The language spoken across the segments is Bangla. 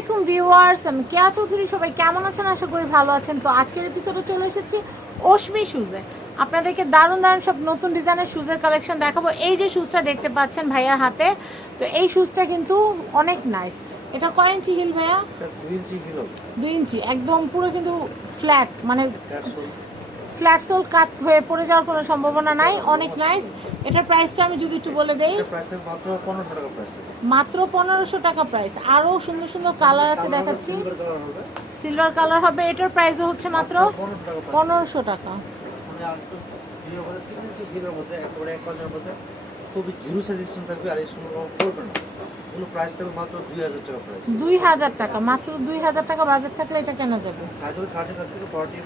আলাইকুম ভিউয়ার্স আমি কেয়া চৌধুরী সবাই কেমন আছেন? আশা করি ভালো আছেন। তো আজকের এপিসোডে চলে এসেছি অশ্মি শুজে। আপনাদেরকে দারুণ দারুণ সব নতুন ডিজাইনের শুজের কালেকশন দেখাবো। এই যে শুজটা দেখতে পাচ্ছেন ভাইয়ার হাতে তো এই শুজটা কিন্তু অনেক নাইস এটা কয় ইঞ্চি হিল ভাইয়া? দুই ইঞ্চি একদম পুরো কিন্তু ফ্ল্যাট মানে ফ্ল্যাট সোল কাট হয়ে পড়ে যাওয়ার কোনো সম্ভাবনা নাই অনেক নাইস এটার প্রাইসটা আমি যদি একটু বলে দেই। মাত্র পনেরোশো টাকা প্রাইস মাত্র পনেরোশো টাকা প্রাইস আরও সুন্দর সুন্দর কালার আছে দেখাচ্ছি। সিলভার কালার হবে। এটার প্রাইসও হচ্ছে মাত্র পনেরোশো টাকা। মানে আর খুবই জিরো সাজেশন থাকবে আর এই সময় করবে না। এগুলো প্রাইস থাকবে মাত্র দুই হাজার টাকা প্রাইস দুই হাজার টাকা। মাত্র দুই হাজার টাকা বাজেট থাকলে এটা কেনা যাবে। সাইজ হবে থার্টি ফাইভ থেকে ফর্টি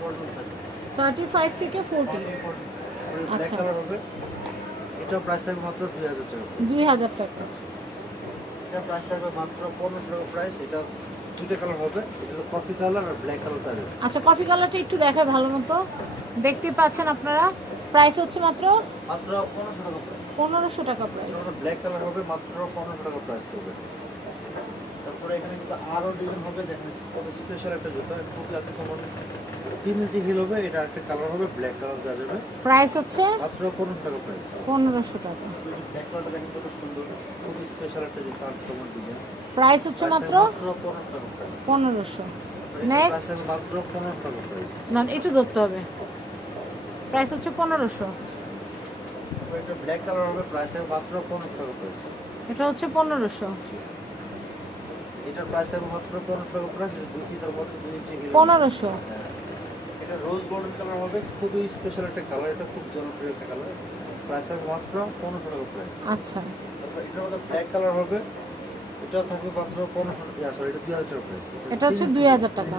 থার্টি ফাইভ থেকে ফোরটি আচ্ছা। হবে এটাও প্রাইস থাকবে মাত্র দুই হাজার টাকা। দুই হাজার টাকা। এটা প্রাইস থাকবে মাত্র পনেরোশো টাকা প্রাইস এটা দুটো কালার হবে এটা কফি কালার আর ব্ল্যাক কালার থাকবে আচ্ছা কফি কালারটা একটু দেখায় ভালো মতো। দেখতে পাচ্ছেন আপনারা প্রাইস হচ্ছে মাত্র মাত্র 1500 টাকা প্রাইস পনেরোশো টাকা প্রাইস ব্ল্যাক কালার হবে মাত্র 1500 টাকা প্রাইস পড়বে। তারপরে এখানে কিন্তু আরও ডিজাইন হবে দেখেন কত স্পেশাল একটা জুতো খুবই আপনি কমন তিন ইঞ্চি হিল হবে এটা একটা কালার হবে ব্ল্যাক কালার দেওয়া যাবে। প্রাইস হচ্ছে মাত্র পনেরোশো টাকা প্রাইস পনেরোশো টাকা। ব্ল্যাক কালারটা দেখেন কত সুন্দর খুবই স্পেশাল একটা জুতো কমন ডিজাইন প্রাইস হচ্ছে মাত্র পনেরোশো। নেক্সট মাত্র পনেরোশো টাকা প্রাইস না একটু ধরতে হবে। প্রাইস হচ্ছে পনেরোশো। এটা ব্ল্যাক কালার হবে প্রাইস মাত্র পনেরোশো টাকা প্রাইস এটা হচ্ছে পনেরোশো। এটার প্রাইস থাকবে মাত্র পনেরোশো টাকা প্রাইস দুই ফিটার মধ্যে দুই ইঞ্চি পনেরোশো? হ্যাঁ। এটা রোজ গোল্ডেন কালার হবে খুবই স্পেশাল একটা কালার এটা খুব জনপ্রিয় একটা কালার প্রাইস হবে মাত্র পনেরোশো টাকা প্রাইস আচ্ছা। তারপর এটার মধ্যে ব্ল্যাক কালার হবে এটাও থাকবে মাত্র পনেরোশো টাকা সরি এটা দুই হাজার টাকা প্রাইস এটা হচ্ছে 2000 টাকা।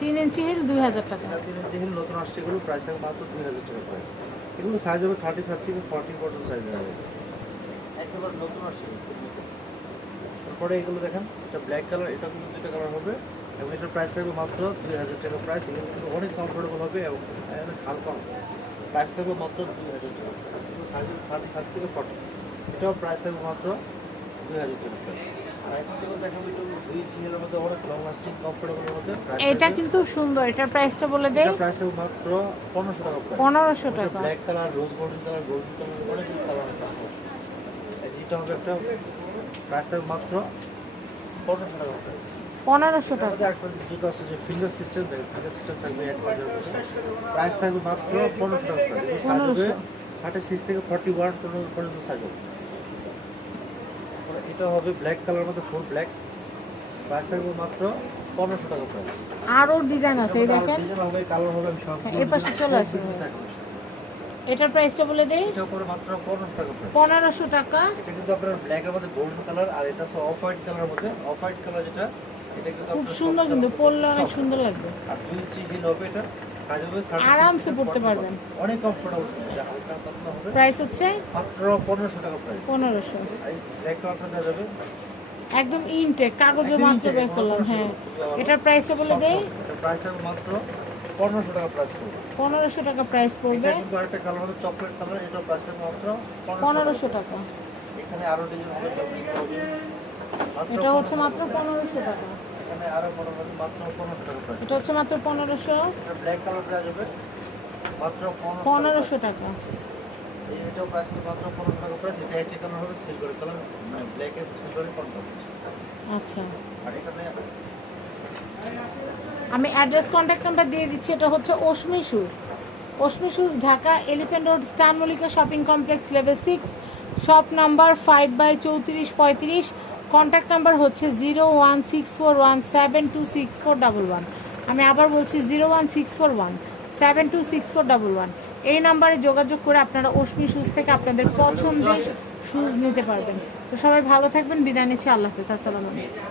তিন ইঞ্চি হিল দুই হাজার টাকা। তিন ইঞ্চি হিল নতুন আসছে এগুলো প্রাইস থাকবে মাত্র দুই হাজার টাকা প্রাইস এগুলো সাইজ হবে থার্টি ফাইভ থেকে ফর্টি পর্যন্ত সাইজ হবে। একেবারে নতুন আসছে। তারপরে এগুলো দেখেন এটা ব্ল্যাক কালার এটা কিন্তু দুইটা কালার হবে এবং এটার প্রাইস থাকবে মাত্র দুই হাজার টাকা প্রাইস এগুলো কিন্তু অনেক কমফোর্টেবল হবে এবং হালকা প্রাইস থাকবে মাত্র দুই হাজার টাকা। সাইজ হবে থার্টি থেকে ফর্টি এটাও প্রাইস থাকবে মাত্র দুই হাজার টাকা। এটা কিন্তু সুন্দর এটার প্রাইসটা বলে দেই। এটা প্রাইস মাত্র পনেরোশো টাকা টাকা। Black colour rose golden colour golden colour অনেক কালার এটা হবে একটা প্রাইস থাকবে মাত্র পনেরোশো টাকা। পনেরোশো টাকা। আমাদের আছে যে ফিঙ্গার সিস্টেম ফিঙ্গার সিস্টেম থাকবে এক হাজার প্রাইস থাকবে মাত্র পনেরোশো টাকা। প্রাইস সাইজ হবে 1500 থার্টি সিক্স থেকে ফর্টি ওয়ান পর্যন্ত হবে এটা হবে ব্ল্যাক কালার মধ্যে ফুল ব্ল্যাক প্রাইস থাকবে মাত্র পনেরোশো টাকা প্রাইস আরও ডিজাইন আছে এই দেখেন। কালার হবে সব হ্যাঁ, এই পাশে চলে আসুন। এটার প্রাইসটা বলে দেই। এটা করে মাত্র পনেরোশো টাকা প্রাইস পনেরোশো টাকা। এটা কিন্তু আপনার ব্ল্যাকের মধ্যে গোল্ডেন কালার আর এটা হচ্ছে অফ হোয়াইট কালারের মধ্যে। অফ হোয়াইট কালার যেটা এটা কিন্তু খুব সুন্দর কিন্তু পরলে অনেক সুন্দর লাগবে। আর দুই ইঞ্চি হিল হবে এটা সাইজ হবে 36 আরামসে পরতে পারবেন। অনেক কমফোর্টেবল হালকা পাতলা হবে। প্রাইস হচ্ছে? মাত্র পনেরোশো টাকা প্রাইস পনেরোশো। আর এই ব্ল্যাক কালারটা দেওয়া যাবে। একদম ইনটেক কাগজে একদম মাত্র বের করলাম হ্যাঁ। এটার প্রাইসটা বলে দেই। এটা প্রাইস মাত্র পনেরোশো টাকা প্রাইস পড়বে। পনেরোশো টাকা প্রাইস পড়বে। কিন্তু কালার হবে চকলেট কালার এটা প্রাইস মাত্র পনেরোশো টাকা। এখানে আরও ডিজাইন হবে এটা হচ্ছে মাত্র পনেরোশো টাকা। এখানে আরও মাত্র পনেরোশো টাকা প্রাইস এটা হচ্ছে মাত্র পনেরোশো। ব্ল্যাক কালার দেওয়া যাবে। মাত্র পনেরোশো টাকা এই প্রাইস মাত্র পনেরোশো টাকা প্রাইস এটা একটি কালার হবে সিলভার কালার মানে ব্ল্যাক এর সিলভারের কন্ট্রাস্ট আচ্ছা। আর এখানে আমি অ্যাড্রেস কন্ট্যাক্ট নাম্বার দিয়ে দিচ্ছি, এটা হচ্ছে Ashmi shoes Ashmi shoes Dhaka elephant road star Mallika shopping complex level six shop number five by চৌত্রিশ পঁয়ত্রিশ। কন্ট্যাক্ট নাম্বার হচ্ছে zero one six four one seven two six four double one আমি আবার বলছি zero one six four one seven two six four double one এই নাম্বারে যোগাযোগ করে আপনারা অশ্মি শুজ থেকে আপনাদের পছন্দের শুজ নিতে পারবেন। তো সবাই ভালো থাকবেন, বিদায় নিচ্ছি, আল্লাহ হাফিজ, আসসালামু